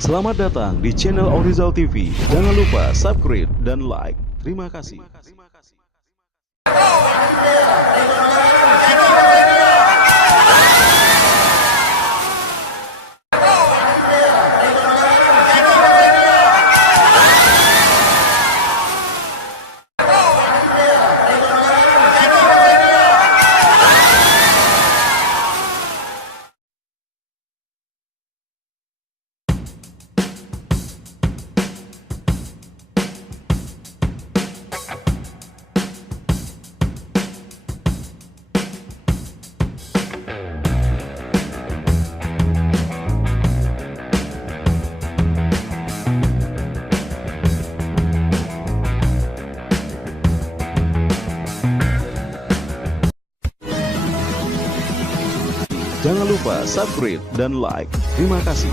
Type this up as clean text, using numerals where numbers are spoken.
Selamat datang di channel Orizal TV. Jangan lupa subscribe dan like. Terima kasih. Jangan lupa subscribe dan like. Terima kasih.